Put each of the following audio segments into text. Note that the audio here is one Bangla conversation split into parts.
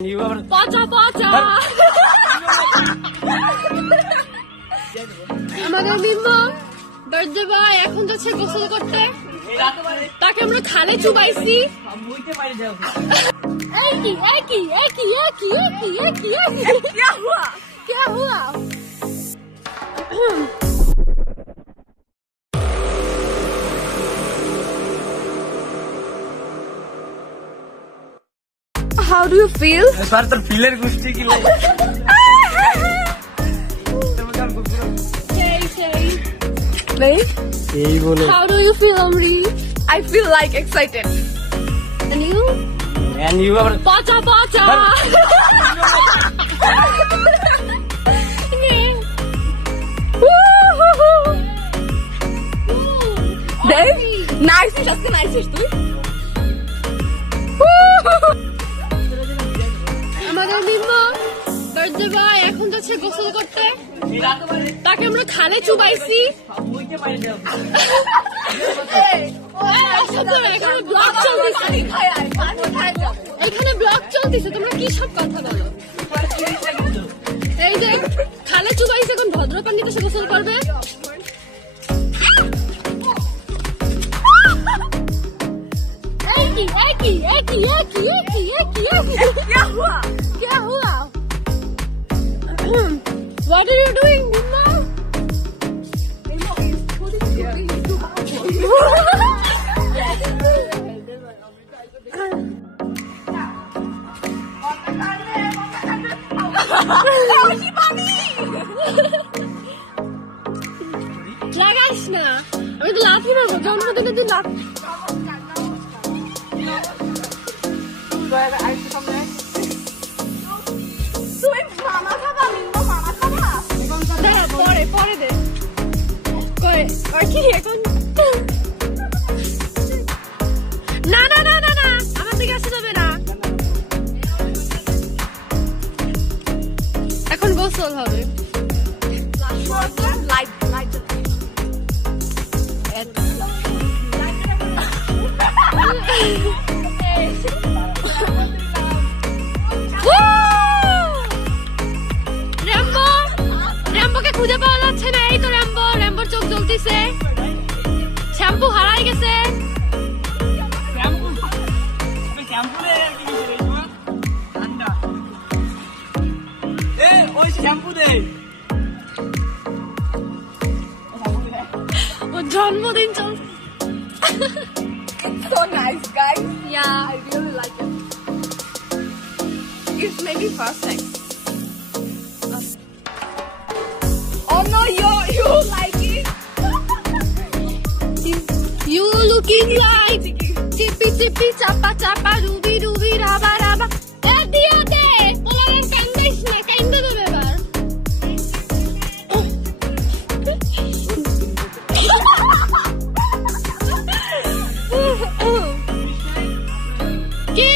পচা পচা আমাদের বিম্ব বার্থডে বয় এখন যাচ্ছে গোসল করতে, তাকে আমরা খালে চুবাইছি। How do you feel? Sir तो फीलर गुस्ती की ले। यही बोले। How do you feel, Amri? I feel like excited. And you? And you are. Pacha pacha. Dave, nice, just nice, tu. আমাদের বিম্ব বার্থডে বয় এখন যাচ্ছে গোসল করতে, তাকে আমরা খালে চুবাইছি। এখানে ব্লগ চলতেছে, তোমরা কি সব কথা বলো? এই যে খালে চুবাইছে, এখন ভদ্র পানিতে সে গোসল করবে। What are you doing, Bimbo? লাগাইস না, আমি তো লাফি মারবো জন্মদিনের দিন। লাফ পরে দে কি এখন। না না না না না, আমার দিকে আসতে যাবে না, এখন গোসল হবে। র্যাম্বোকে খুঁজে পাওয়া যাচ্ছে না, এই তো র্যাম্বোর চোখ জ্বলতেছে, শ্যাম্পু হারাই গেছে। ও জন্মদিন চলছে। So nice, guys. Yeah, I really like it. It's maybe perfect. Oh no, you like it? you looking like chippy chippy chapa chapa ruby ruby raba raba. Dia de ola কান্দাইস না, কান্দা দেবে এবার। কি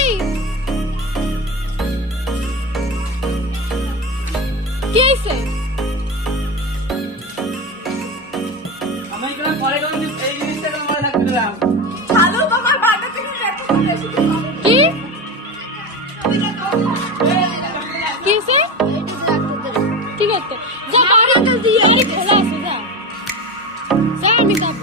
কি হইছে? আমি কোন পরে কোন এই জিনিসটা কোন মনে রাখতে দিলাম। Hello, তোমার বাড়িতে থেকে দেখো কি কি হইছে? কি করতে? যা বাড়িতে দিয়ে খোলা আছে, যা যা আমি যাব।